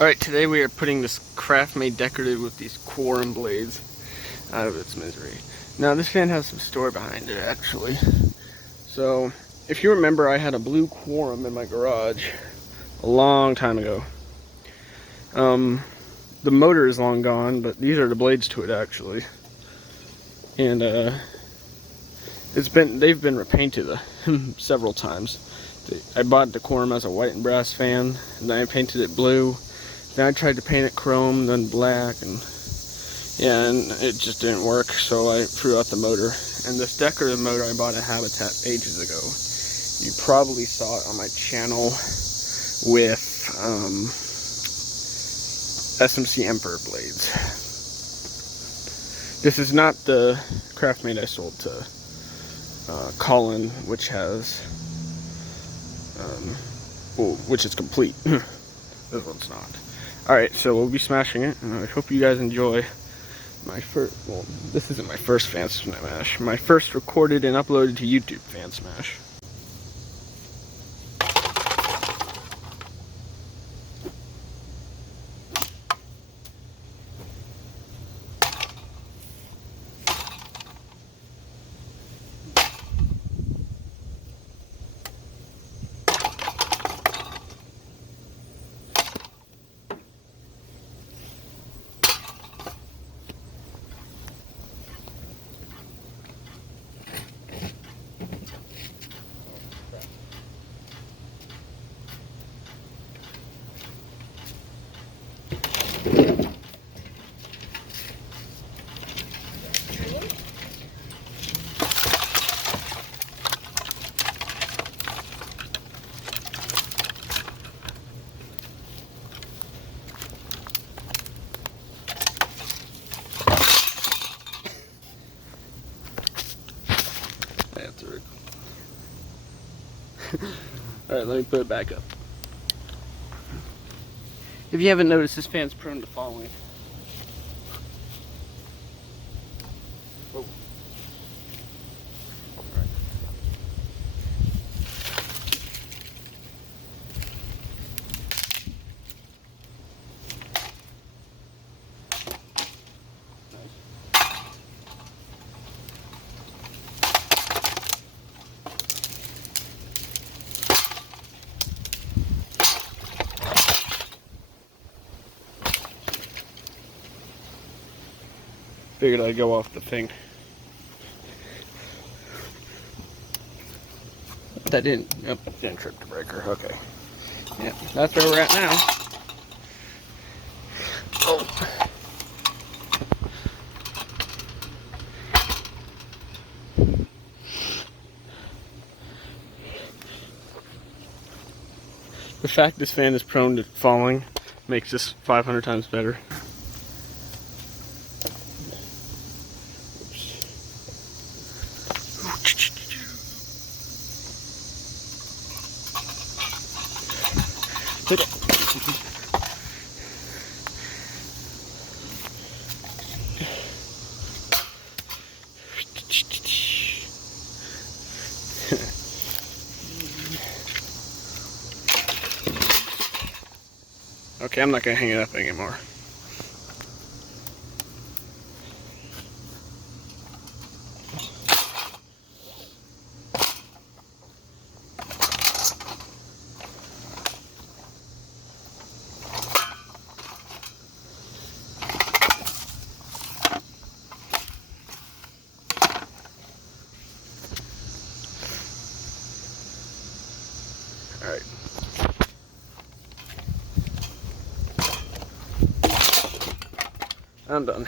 Alright, today we are putting this Craftmade Decorative with these quorum blades out of its misery. Now this fan has some story behind it actually. So, if you remember, I had a blue quorum in my garage a long time ago. The motor is long gone, but these are the blades to it actually. And they've been repainted several times. I bought the quorum as a white and brass fan, and then I painted it blue. Then I tried to paint it chrome, then black, and it just didn't work, so I threw out the motor. And this decorative motor I bought at Habitat ages ago. You probably saw it on my channel with SMC Emperor blades. This is not the Craftmade I sold to Colin, which has, which is complete. This one's not. Alright, so we'll be smashing it, and I hope you guys enjoy my first, well, this isn't my first Fan Smash, my first recorded and uploaded to YouTube Fan Smash. Alright, let me put it back up. If you haven't noticed, this fan's prone to falling. Oh. Alright. Figured I'd go off the thing. That didn't trip the breaker. Okay. Yeah, that's where we're at now. Oh. The fact this fan is prone to falling makes this 500 times better. Okay, I'm not gonna hang it up anymore. Alright. I'm done.